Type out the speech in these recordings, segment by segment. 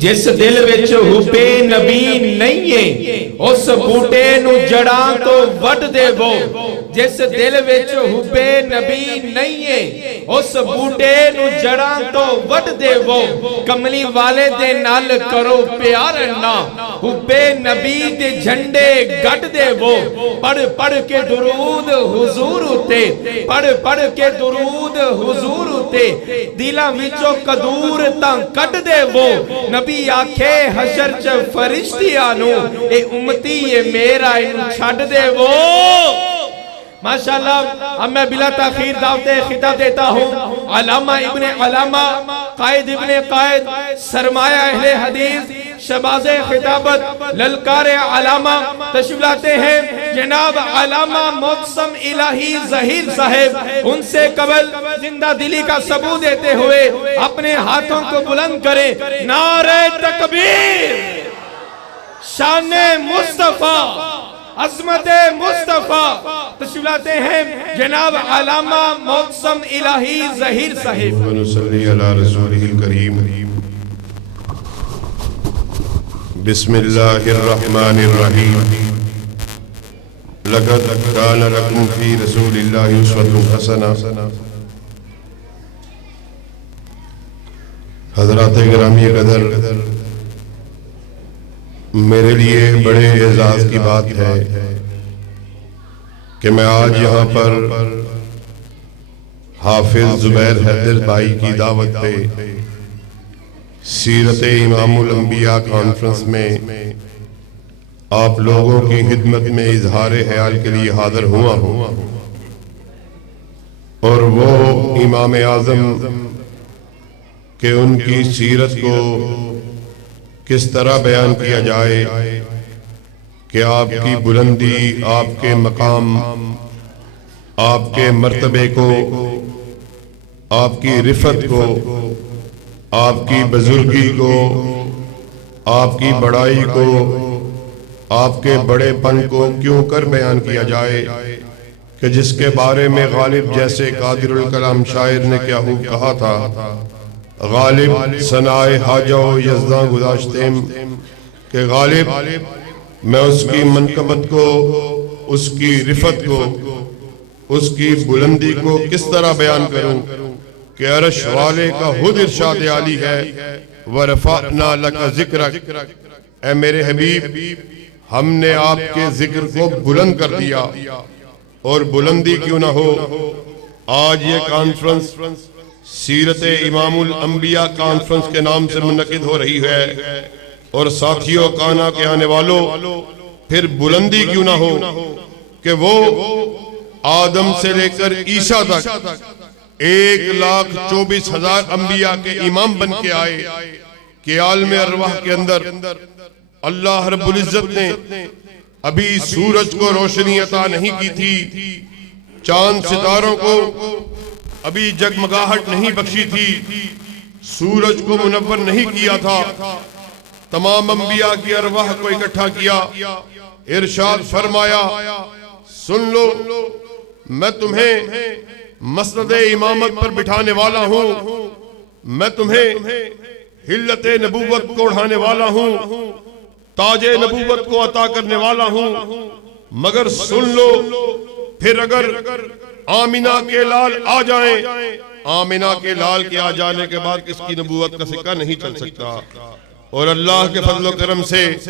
जिस दिल विच हुबे नबी नहीं है उस बूटे नू जड़ा तो वड देवो। जिस दिल विच हुबे नबी नहीं है उस बूटे नू जड़ा तो वड देवो। कमली वाले दे नाल करो प्यार ना हुबे नबी दे झंडे गट देवो। पढ़ पढ़ के दुरूद हुजूर उते, पढ़ पढ़ के दुरूद हुजूर उते, दिलां विचों कदूर तां कट देवो। नबी आखे हशर च फरिश्तियां नू ए उम्मती ये मेरा इनू छड देवो। माशाअल्लाह, अब मैं बिला ताखीर दावते खिताब देता हूँ अलामा इब्ने अलामा कायद इब्ने कायद सरमाया अहले हदीस शबाज़े खिताबत ललकारे अलामा तशरीफ लाते हैं। जनाब अलामा मोहतसम इलाही ज़हीर साहब उनसे कबल जिंदा दिली का सबूत देते हुए अपने हाथों को बुलंद करें। नारे तकबीर, शाने मुस्तफा, अज़मते मुस्तफा। तशरीफ लाते हैं जनाब अलामा मोहतसम इलाही ज़हीर साहब। वनुसल्ली अला रसूलिहिल करीम। बिस्मिल्लाहिर्रहमानिर्रहीम। लक़द कान लकुम फ़ी रसूलिल्लाहि उस्वतुन हसना। हज़रात गिरामी कदर, मेरे लिए बड़े एजाज़ की बात है कि मैं आज यहाँ पर हाफिज ज़ुबैर हैदर भाई की दावत पे सीरत इमामुल अंबिया कॉन्फ्रेंस में आप लोगों की खिदमत में इजहार ख्याल के लिए हाजिर हुआ हूँ। और वो इमाम आज़म के उनकी सीरत को किस तरह बयान किया जाए कि आपकी बुलंदी, आपके मकाम, आपके मर्तबे को, आपकी रिफत को, आपकी बुजुर्गी को, आपकी बड़ाई को, आपके बड़ेपन को क्यों कर बयान किया जाए कि जिसके बारे में गालिब जैसे कादिरुल कलाम शायर ने क्या कहा था, गालिब सनाए हाजो यज़दा गुदाश्तेम के गालिब मैं उसकी मनकबत को, उसकी रिफत को, उसकी बुलंदी को किस तरह बयान करूं कि अर्श वाले का खुद इरशाद आली है वरफ़अना लका ज़िक्रक। ऐ मेरे हबीब, हमने आपके जिक्र को बुलंद कर दिया। और बुलंदी क्यों ना हो, आज ये कॉन्फ्रेंस सीरत इमामुल अंबिया कॉन्फ्रेंस के नाम से मुनक़िद हो रही है। और साथियों, काना के आने वालों, फिर बुलंदी क्यों ना हो कि वो आदम से लेकर ईसा तक 1,24,000 अंबिया के इमाम बन के आए कि आलम अरवाह के अंदर अल्लाह रब्बुल इज्जत ने अभी सूरज को रोशनी अता नहीं की थी, चांद सितारों को अभी जगमगाहट नहीं बख्शी थी, सूरज को मुनव्वर नहीं किया था, तमाम अंबिया की अरवाह को इकट्ठा किया। इरशाद फरमाया, सुन लो, मैं तुम्हें मसनद इमामत पर बिठाने वाला हूँ, मैं तुम्हें हिल्लते नबूवत को उठाने वाला हूँ, ताजे नबूवत को अता करने वाला हूँ। मगर सुन लो, फिर अगर आमिना के लाल आ जाएं, आमिना के लाल के आ जाने के बाद किसकी नबूवत का सिक्का नहीं चल सकता। और अल्लाह के फजल व करम से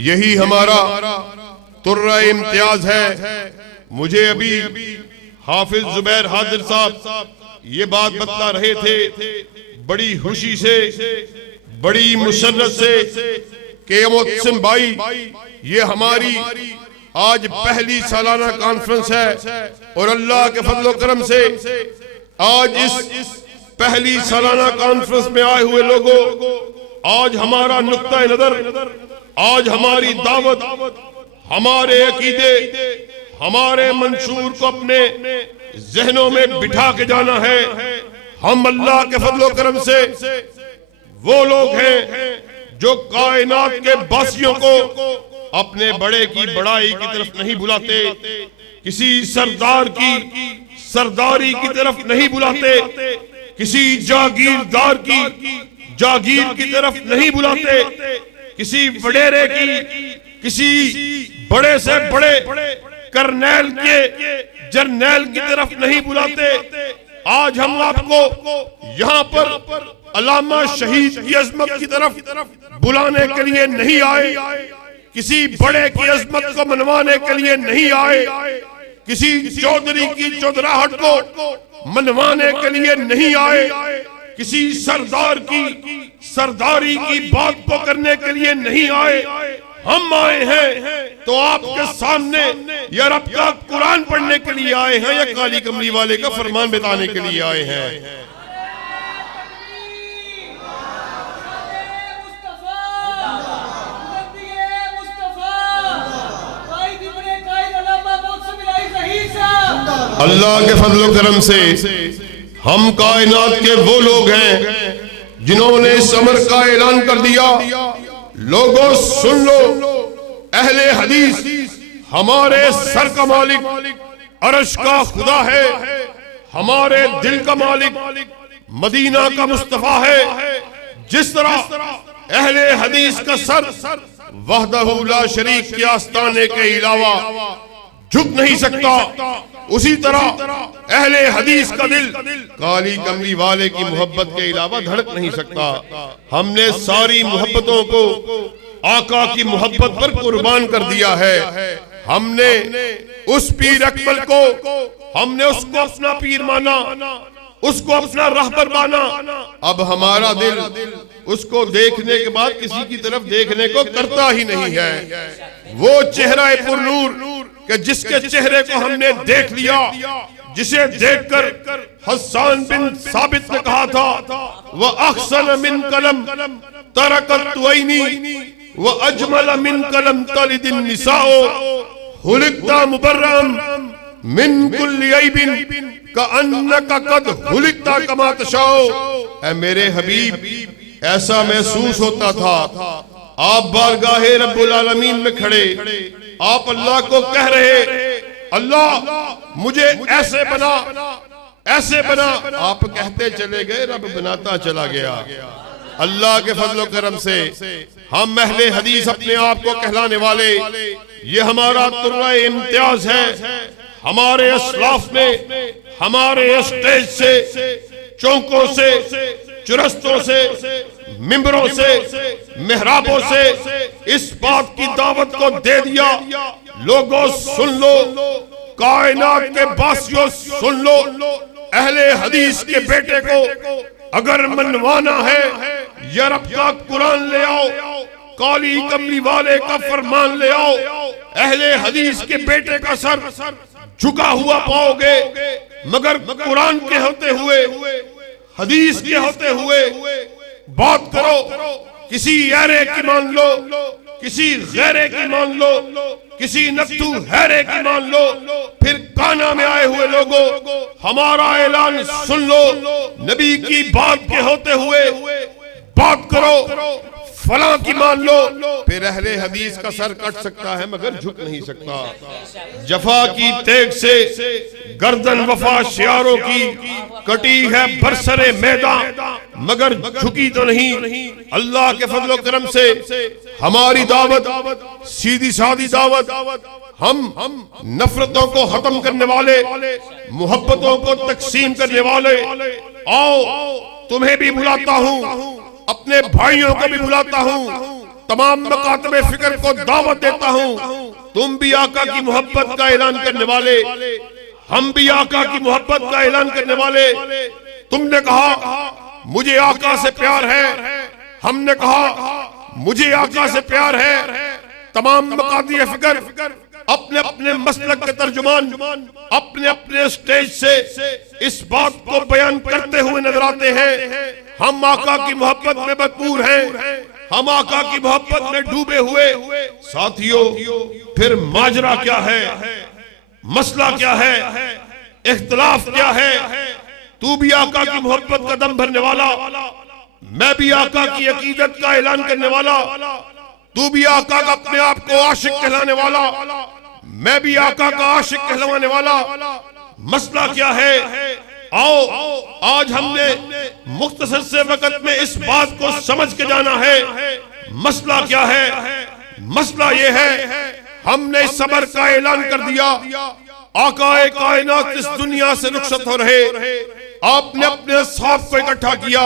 यही हमारा तुर्रा इम्तियाज है। मुझे अभी हाफिज ज़ुबैर हादिर साहब ये बात बतला रहे थे बड़ी खुशी से, बड़ी मुसर्रत से कि मोहसिन भाई, ये हमारी आज पहली सालाना कॉन्फ्रेंस है। और अल्लाह के फजल व करम से आज इस पहली सालाना कॉन्फ्रेंस में आए हुए लोगों, आज हमारा नुक्ता नजर, आज हमारी दावत, हमारे अकीदे, हमारे मंशूर को अपने जहनों में बिठा के जाना है। हम अल्लाह के फजल व करम से वो लोग हैं जो कायनात के बासियों को अपने बड़े की बड़ाई की तरफ नहीं बुलाते, किसी सरदार की सरदारी की तरफ नहीं बुलाते, किसी जागीरदार की जागीर की तरफ नहीं बुलाते, किसी वडेरे की, किसी बड़े से बड़े कर्नल के, जर्नैल की तरफ नहीं बुलाते। आज हम आपको यहाँ पर अल्लामा शहीद की अजमत की तरफ बुलाने के लिए नहीं आए, किसी बड़े की अजमत को मनवाने के लिए नहीं आए, किसी चौधरी की चौधराहट को मनवाने के लिए नहीं आए, किसी सरदार की सरदारी की बात को करने के लिए नहीं आए। हम आए हैं तो आपके सामने या रब का कुरान पढ़ने के लिए आए हैं, या काली कमली वाले का फरमान बताने के लिए आए हैं। अल्लाह के फजल व करम से हम कायनात के वो लोग हैं जिन्होंने इस अमर का ऐलान कर दिया, लोगों सुन लो, अहले हदीस हमारे सर का मालिक अर्श का खुदा है, हमारे दिल का मालिक मदीना का मुस्तफा है। जिस तरह अहले हदीस का सर वहदहू ला शरीक के आस्ताने के अलावा झुक नहीं सकता, उसी तरह अहले हदीस का दिल काली कमली वाले की मोहब्बत के अलावा धड़क नहीं सकता। हमने सारी मोहब्बतों को आका की मोहब्बत पर कुर्बान कर दिया है। हमने उस पीर अकमल को, हमने उसको अपना पीर माना, उसको अपना रहबर माना। अब हमारा दिल उसको देखने के बाद किसी की तरफ देखने को करता ही नहीं है। वो चेहरा पुरनूर कि जिसके चेहरे को हमने देख लिया, जिसे देखकर हसन बिन साबित ने कहा था, वह अहसन मिन कलम तरकत तुईनी व अजमल मिन कलम तलिदिन निसाओ हुलिकता मुबर्रम मिन कुल्ली ऐबिन का अन्नका कद हुलिकता कमा तशाओ। ऐ मेरे हबीब, ऐसा महसूस होता था आप बारगाहे रब्बुल आलमीन में खड़े, आप अल्लाह को कह रहे, अल्लाह मुझे ऐसे बना, ऐसे बना। आप कहते चले गए, रब बनाता चला गया। अल्लाह के फजल करम से हम अहले हदीस अपने आप को कहलाने वाले, ये हमारा तुर्रा इम्तियाज है। हमारे अस्लाफ ने हमारे स्टेज से, चौकों से, चुरस्तों से, मिंबरों से, मेहराबों से इस बात की दावत को दे दिया, लोगों सुन लो, कायनात के बासियों सुन लो, अहले हदीस के बेटे को अगर मनवाना है, या रब का कुरान ले आओ, काली कमली वाले का फरमान ले आओ। अहले हदीस के बेटे का सर झुका हुआ पाओगे, मगर कुरान के होते हुए, हदीस के होते हुए बात करो, किसी यारे की मान लो, किसी गैरे की मान लो, किसी नक्तू हैरे की मान लो, फिर काना में आए हुए लोगों हमारा ऐलान सुन लो। नबी की बात के होते हुए बात करो, फलां की मान लो, फिर अहले हदीस का सर कट सकता है मगर झुक नहीं सकता। जफा की तेग से गर्दन वफा शियारों की कटी है बरसरे मैदान, मगर झुकी तो नहीं। अल्लाह के फजल करम से हमारी दावत सीधी सादी दावत, हम नफरतों को खत्म करने वाले, मोहब्बतों को तकसीम करने वाले। आओ, तुम्हें भी बुलाता हूँ, अपने भाइयों को भी बुलाता हूँ, तमाम मकातबे फिक्र को दावत देता हूँ। तुम भी आका की मोहब्बत का ऐलान करने वाले, हम भी आका की मोहब्बत का ऐलान करने वाले। तुमने कहा मुझे आका से प्यार है, हमने कहा मुझे आका से प्यार है। तमाम मकातबे फिक्र अपने अपने मसलक के तर्जुमान अपने अपने स्टेज से इस बात को बयान करते हुए नजर आते हैं। हम आका की मोहब्बत में भरपूर हैं, हम आका की मोहब्बत में डूबे हुए। साथियों, फिर माजरा क्या है, मसला क्या है, इख्तिलाफ क्या है? तू भी आका की मोहब्बत का दम भरने वाला, मैं भी आका की अकीदत का ऐलान करने वाला। तू भी आका का अपने आप को आशिक कहलाने वाला, मैं भी आका का आशिक कहलवाने वाला। मसला क्या है? आओ आज हमने मुख्तसर से वक्त में इस बात को समझ के जाना है। मसला क्या है? मसला ये है, हमने सबर का ऐलान कर दिया, आकाए कायनात इस दुनिया से रुखसत हो रहे, आपने अपने असहाब को इकट्ठा किया,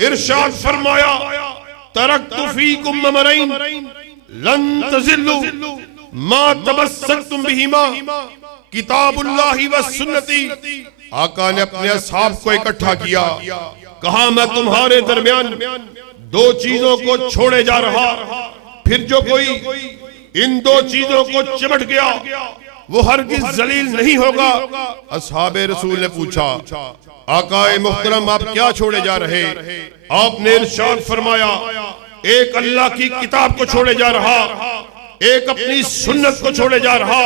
इरशाद फरमाया तरक्तु फीकुम अमरैन लन तज़िल्लु मा तमस्सकतुम बिहिमा किताबुल्लाहि व सुन्नती। आका ने अपने असहाब को इकट्ठा किया, कहा मैं तुम्हारे दरमियान दो चीजों को छोड़े जा रहा, फिर जो कोई इन दो चीजों को चिमट गया वो हरगिज जलील नहीं होगा। असहाबे रसूल ने पूछा, आकाए मुहतरम आप क्या छोड़े जा रहे? आपने इरशाद फरमाया एक अल्लाह की किताब को छोड़े जा रहा, एक अपनी सुन्नत को छोड़े जा रहा,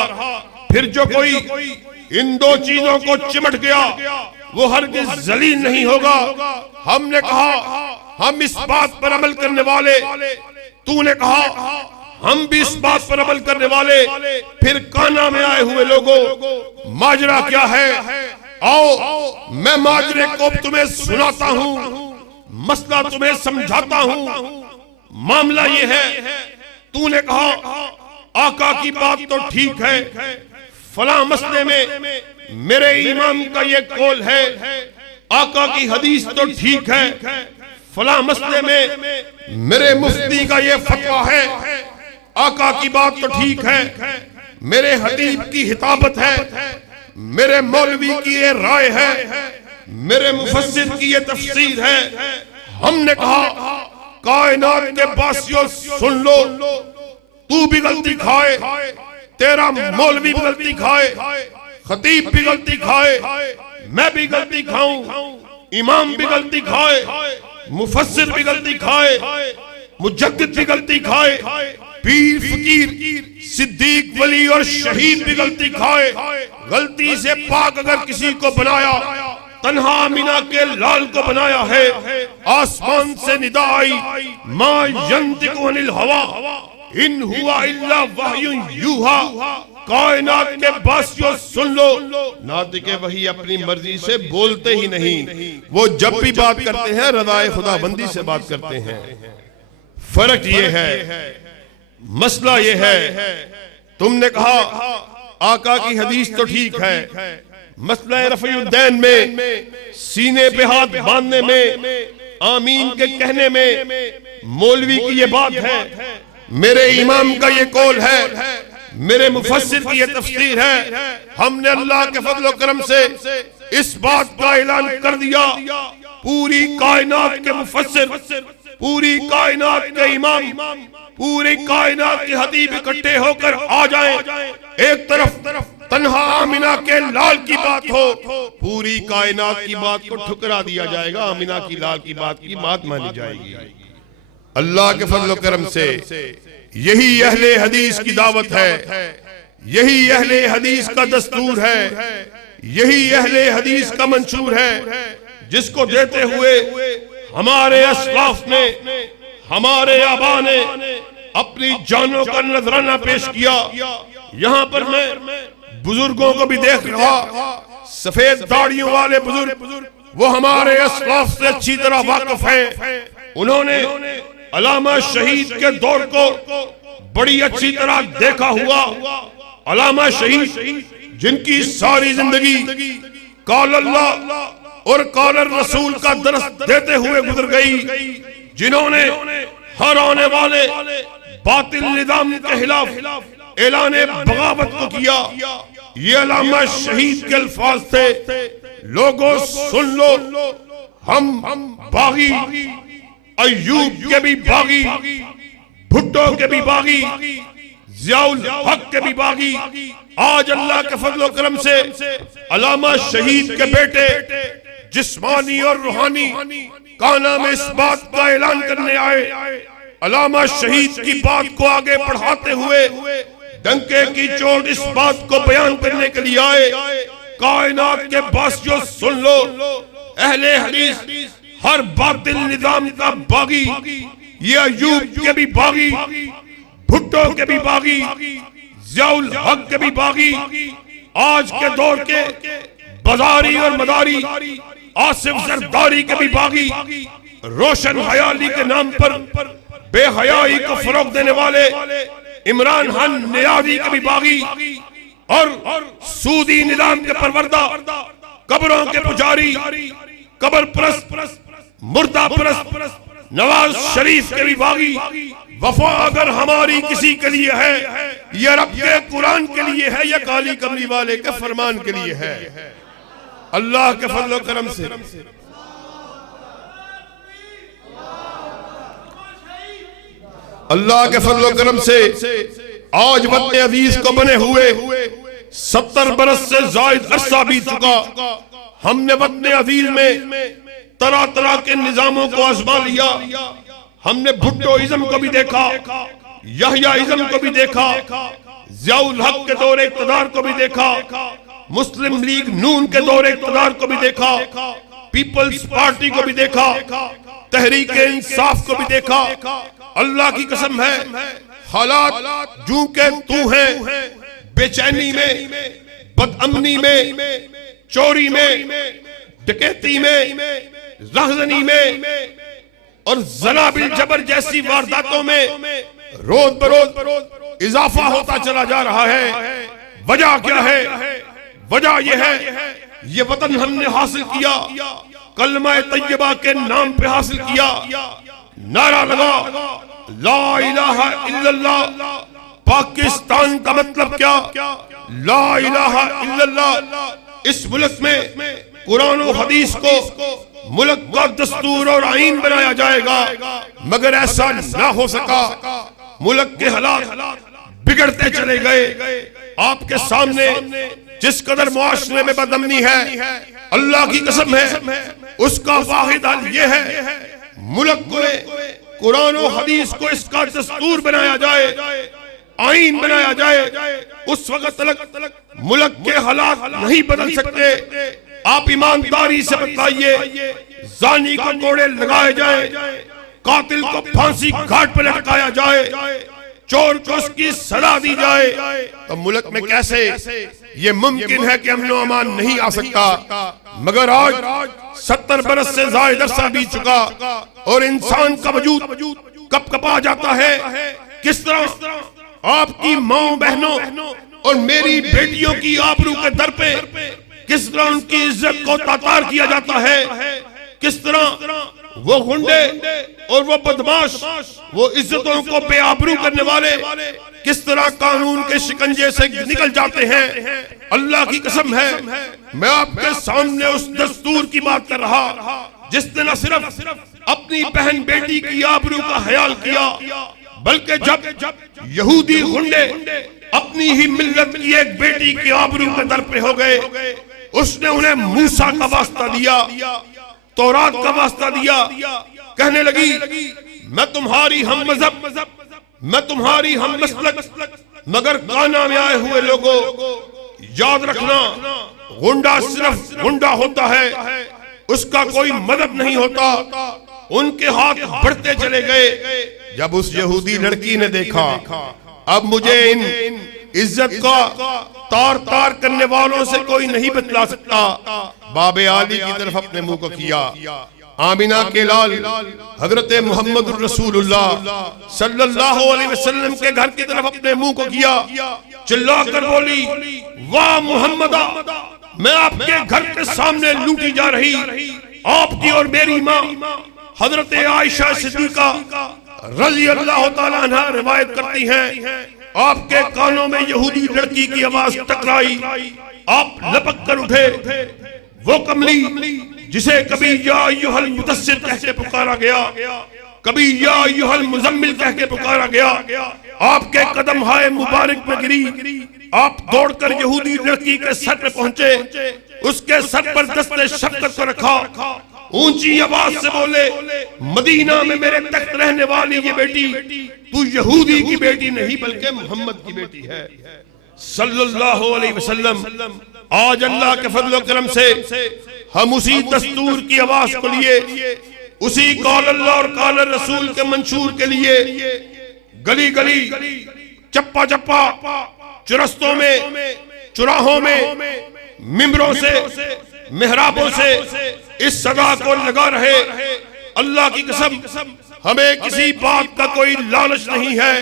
फिर जो कोई इन दो चीजों को चिमट गया वो हरगिज जलील नहीं होगा। हमने कहा हम इस बात पर अमल करने वाले, तूने कहा हम भी इस बात पर अमल करने वाले, फिर काना में आए हुए लोगों माजरा क्या है? आओ मैं माजरे को तुम्हें सुनाता हूं, मसला तुम्हें समझाता हूं। मामला ये है, तूने कहा आका की बात तो ठीक है, फला मसले में मेरे इमाम का ये कौल है, आका की हदीस तो ठीक है, फला मसले में मेरे मुफ्ती का ये फतवा है, आका की बात तो ठीक है, मेरे हदीब की हिताबत है, मेरे मौलवी की ये राय है, मेरे मुफस्सिर की ये तफसीर है। हमने कहा कायनात के बासियों सुन लो, तू भी गलती खाए, तेरा मौलवी भी गलती खाए, खतीब भी गलती खाए, मैं भी गलती खाऊं, इमाम भी गलती खाए, मुफस्सिर भी गलती खाए, मुजद्दिद भी गलती खाए, पीर फकीर सिद्दीक वली और शहीद भी गलती खाए। गलती से पाक अगर किसी को बनाया, तन्हा अमीना के लाल को बनाया है, आसमान से निदा आई मा यंतिकु अनिल हवा इन हुआ इल्ला वह्युन यूहा। कायनात के बासियों सुन लो, नातिके वही अपनी मर्जी से बोलते ही नहीं, वो जब भी बात करते हैं रज़ाए खुदाबंदी से बात करते हैं। फर्क ये है, मसला ये है, तुमने कहा आका की हदीस तो ठीक है, मसला रफ़ीउद्दैन में, सीने पे हाथ बांधने में, आमीन के कहने में मौलवी की ये बात है, मेरे इमाम का ये कौल है, मेरे मुफस्सिर की ये तफसीर है। हमने अल्लाह के फज़ल व करम से इस बात का ऐलान कर दिया, पूरी कायनात के मुफस्सिर, पूरी कायनात के इमाम, पूरी कायनात के हदीब इकट्ठे होकर आ जाएं, एक तरफ तन्हा आमिना के लाल की बात हो, पूरी कायनात की बात को ठुकरा दिया जाएगा, आमिना की लाल की बात मानी जाएगी। अल्लाह के फज़ल व करम से यही अहले हदीस की दावत है, यही अहले हदीस का दस्तूर है, यही अहले हदीस का मंशूर है, जिसको देते हुए हमारे अस्लाफ ने, हमारे आबा ने अपनी जानों का नजराना पेश किया। यहाँ पर मैं बुजुर्गों को भी देख रहा, सफेद दाढ़ियों वाले बुजुर्ग, वो हमारे अस्लाफ से अच्छी तरह वाकिफ हैं। उन्होंने अलामा शहीद के दौर को बड़ी अच्छी तरह देखा हुआ। अलामा शहीद जिनकी सारी जिंदगी काल अल्लाह और काल रसूल का दरस देते हुए गुजर गई, जिन्होंने हर आने वाले बातिल निजाम के खिलाफ ऐलाने बगावत को किया। ये अलामा शहीद के अल्फाज थे, लोगों सुन लो, हम बागी, अय्यूब के भी बागी, भुट्टो के भी बागी, ज़ियाउल हक के भी बागी। आज अल्लाह के फजल करम से अलामा शहीद के बेटे जिस्मानी और रूहानी काना में इस बात का ऐलान करने आए। अलामा शहीद की बात को आगे बढ़ाते हुए डंके की चोट इस बात को बयान करने के लिए आए। कायनात के बासियों सुन लो, अहले हदीस हर बातिल निजाम का बागी, ये अय्यूब के भी बागी, भुट्टो के भी बागी, ज़ियाउल हक के भी बागी, आज के दौर के बाजारी और मदारी, आसिफ जरदारी के भी बागी, रोशन हयाली के नाम पर बेहयाई को फरोग देने वाले इमरान खान नियाजी के भी बागी, और सूदी निजाम के परवरदा, कब्रों के पुजारी, कब्र परस्त, मुर्दा परस्त नवाज शरीफ के भी बागी। वफा अगर हमारी किसी के लिए है, या रब के कुरान के लिए है, या काली कमली वाले के फरमान के लिए है। अल्लाह के फजल और करम से अल्लाह के फजल और करम से आज वतन अजीज को बने हुए 70 बरस से जायद अरसा बीत चुका। हमने वतन अजीज में तरह तरह के निजामों को आजमा लिया। हमने भुट्टोइज्म को भी देखा, यहयाइज्म को भी देखा, ज़ियाउल हक के दौरे इक़्तिदार को भी देखा, मुस्लिम लीग नून के दौरे इक़्तिदार को भी देखा, पीपल्स पार्टी को भी देखा, तहरीक इंसाफ को भी देखा। अल्लाह की कसम है, हालात जूं के तू है, बेचैनी में, बदअमनी में, चोरी में, डकैती में, रहजनी में और ज़नाबिल जबर जैसी वारदातों में रोज बरोज इजाफा होता चला जा रहा है। वजह क्या है? वजह यह है, ये वतन हमने हासिल किया, कलमा तैयबा के नाम पे हासिल किया। नारा लगा ला इलाहा इल्लल्लाह। पाकिस्तान का मतलब क्या? ला इलाहा इल्लल्लाह। इस मुल्क में कुरान और हदीस को मुल्क का दस्तूर और आईन बनाया जाएगा, मगर ऐसा ना हो सका। मुल्क के हालात बिगड़ते चले गए। आपके सामने जिस कदर मुआशरे में बदअमनी है, अल्लाह की कसम है, उसका वाहिद हल ये है, मुल्क को कुरान और हदीस को इसका दस्तूर बनाया जाए, आईन बनाया जाए। उस वक्त तक मुल्क के हालात नहीं बदल सकते। आप ईमानदारी से बताइए, जानी को कोड़े लगाए जाए, कातिल को फांसी घाट पर लटकाया जाए, चोर को उसकी सजा दी जाए, तो मुल्क में कैसे ये मुमकिन है कि अमन अमान नहीं आ सकता? मगर आज 70 बरस से ज़ायद अरसा बीत चुका और इंसान का वजूद कब कपा जाता है। किस तरह आपकी माओ बहनों और मेरी बेटियों की आबरू के दर पे किस तरह उनकी इज्जत को तातार किया जाता है। किस तरह वो गुंडे और वो बदमाश, वो इज्जतों को बेआबरू करने वाले किस तरह कानून के शिकंजे से निकल जाते हैं। अल्लाह की कसम है, मैं आपके सामने उस दस्तूर की बात कर रहा जिसने न सिर्फ अपनी बहन बेटी की आबरू का ख्याल किया, बल्कि जब यहूदी गुंडे अपनी ही मिल्लत की एक बेटी की आबरू के दर पे हो गए, उसने उन्हें मूसा का वास्ता दिया, तौरात का वास्ता दिया। कहने लगी, मैं तुम्हारी हम मजहब, मैं तुम्हारी हम मसलक, मगर काना में आए हुए लोगों, याद रखना, गुंडा सिर्फ गुंडा होता है, उसका कोई मदद नहीं होता। उनके हाथ बढ़ते चले गए। जब उस यहूदी लड़की ने देखा, अब मुझे इन इज्जत का तार तार करने वालों से कोई नहीं बतला सकता, बाबे आली की तरफ अपने मुंह को किया। आमिना के लाल हजरत मोहम्मद रसूलुल्लाह सल्लल्लाहु अलैहि वसल्लम के घर की तरफ अपने मुंह को किया। चिल्लाकर बोली, वाह मुहम्मदा, मैं आपके घर के सामने लूटी जा रही आपकी और मेरी माँ हजरत आयशा सिद्दीका रज़ी अल्लाह तआला अन्हा रिवायत करती हैं, आपके कानों में यहूदी लड़की की आवाज टकराई, आप लपक कर उठे। वो कमली जिसे कभी या अय्युहल मुदस्सिर कह के पुकारा गया, कभी या अय्युहल मुज़म्मिल कह के पुकारा गया, आपके कदम हाय मुबारक में गिरी। आप दौड़कर यहूदी लड़की के सर पे पहुंचे, उसके सर पर दस्ते शफ़क़त को रखा, ऊंची आवाज से बोले, मदीना में मेरे तख्त रहने वाली ये बेटी तू यहूदी की बेटी नहीं बल्कि मोहम्मद की बेटी है सल्लल्लाहु अलैहि वसल्लम। आज अल्लाह के फजल और करम से हम उसी दस्तूर की आवाज को लिए, उसी कौल अल्लाह और कौल रसूल के मंशूर के लिए गली गली, चप्पा चप्पा, चुरस्तों में, चुराहों में, मिंबरों से, मेहराबों से इस सदा को लगा रहे। अल्लाह की कसम, हमें किसी बात का कोई लालच नहीं है।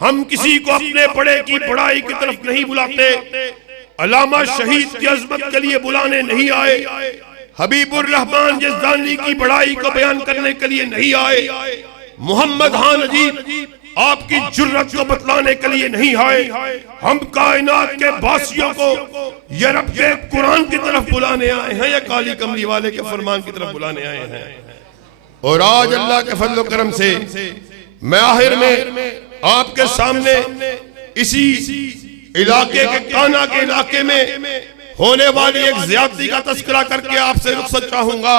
हम किसी को अपने बड़े की बड़ाई की तरफ नहीं बुलाते। अल्लामा शहीद की अजमत के लिए बुलाने नहीं आए। हबीबुर रहमान यज़दानी की बड़ाई को बयान करने के लिए नहीं आए। मोहम्मद खान अजीब आपकी जुर्रत को बतलाने के लिए नहीं आए। हम कायनात के बासियों को यूरोप के कुरान की तरफ बुलाने आए हैं या काली कमली वाले के फरमान की तरफ बुलाने आए हैं। और आज अल्लाह के फजल और करम से मैं आखिर में आपके सामने इसी इलाके के काना के इलाके में होने वाली एक ज्यादती का तस्करा करके आपसे रुखसत चाहूंगा।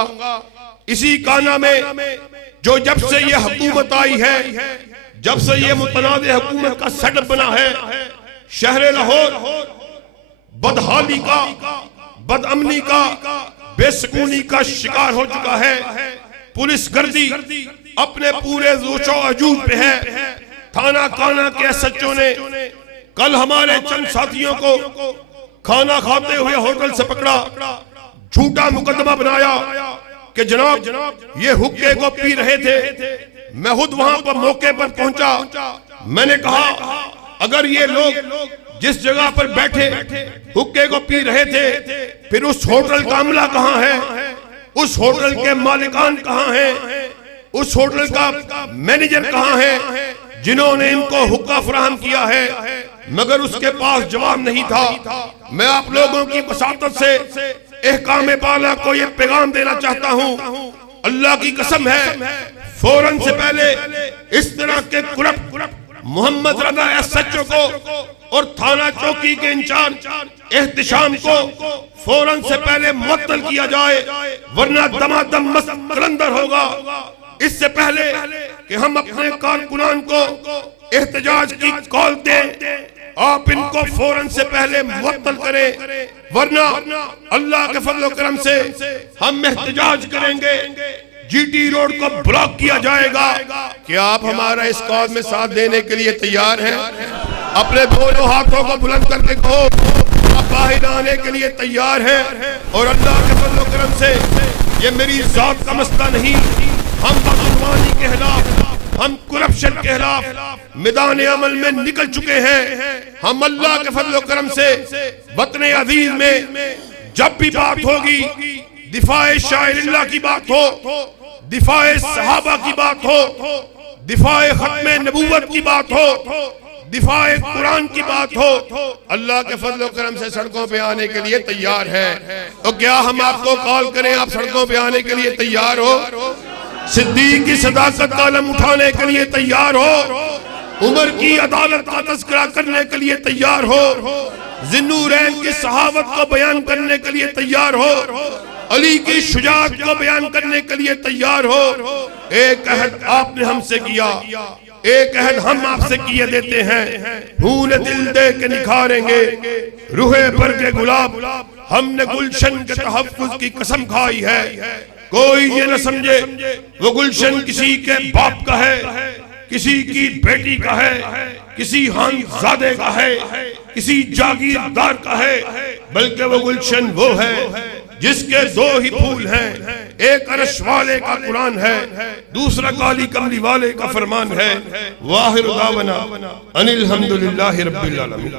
इसी काना में जो जब से ये हुकूमत आई है, जब से ये मुतनाज़ हुकूमत का सेटअप बना है, शहर लाहौर बदहाली का, बदअमनी का, बेसकूनी का शिकार हो चुका है। पुलिस गर्दी अपने पूरे जोशो अजूज पे है। थाना काना के एसएचओ ने कल हमारे चंद साथियों को खाना खाते हुए होटल से पकड़ा, झूठा मुकदमा बनाया कि जनाब ये हुक्के को पी रहे थे। मैं खुद वहां पर मौके पर पहुंचा। मैंने कहा अगर ये लोग जिस जगह पर बैठे हुक्के को पी रहे थे, फिर उस होटल का अमला कहां है, उस होटल के मालिकान कहां हैं, उस होटल का मैनेजर कहां है जिन्होंने इनको हुक्का फराहम किया है, मगर उसके पास जवाब नहीं था। मैं आप लोगों की वसातत से एहकाम बाला को ये पैगाम देना चाहता हूँ, अल्लाह की कसम है, फौरन से पहले इस तरह के कुरप मोहम्मद रजा एसएचओ को और थाना चौकी के इंचार्ज एहतिशाम को फौरन से पहले मुअत्तल किया जाए, वरना दमादम मस्त कलंदर होगा। इससे पहले कि हम अपने कारकुनान को एहतजाज की कॉल दें, आप इनको फौरन से पहले मुअत्तल करें, वरना अल्लाह के फजल करम से हम एहतजाज करेंगे। जीटी रोड को ब्लॉक किया जाएगा। क्या आप हमारा इस कॉल में साथ देने के लिए तैयार हैं? अपने दोनों हाथों को बुलंद करके कहो आप बाहर आने के लिए तैयार हैं। और अल्लाह के फजल करम से ये मेरी जात का मसला नहीं, हम बदजुबानी के खिलाफ, हम करप्शन के खिलाफ मैदान अमल में निकल चुके हैं। हम अल्लाह के फजल करम से वतन अजीज में जब भी बात होगी, दिफाए शायरिल्लाह की बात हो, दिफाए सहाबा की बात हो, दिफाए खत्मे नबूवत की बात हो, दिफाए कुरान की बात हो, अल्लाह के फजल और करम से सड़कों पे आने के लिए तैयार है। तो क्या हम आपको कॉल करें, आप सड़कों पे आने के लिए तैयार हो? सिद्दीक की सदाकत का अलम उठाने के लिए तैयार हो? उमर की अदालत का तज़किरा करने के लिए तैयार हो? ज़िन्नूरैन की सहावत को बयान करने के लिए तैयार हो? अली की शुजाअत को बयान करने के लिए तैयार हो? एक अहद आपने हमसे किया, एक अहद हम आपसे किए देते हैं, फूल दिल दे के निखारेंगे रूहे पर के गुलाब, हमने गुलशन के तहफ्फुज़ की कसम खाई है। कोई ये न समझे वो गुलशन किसी के बाप का है, किसी की बेटी का है, किसी खानजादे का है, किसी जागीरदार का है, बल्कि वो गुलशन वो है जिसके दो ही फूल हैं, एक अरश वाले का कुरान है, दूसरा काली कमली वाले का फरमान है। वाहिर दावना अनिल हम्दुलिल्लाहि रब्बिल आलमीन।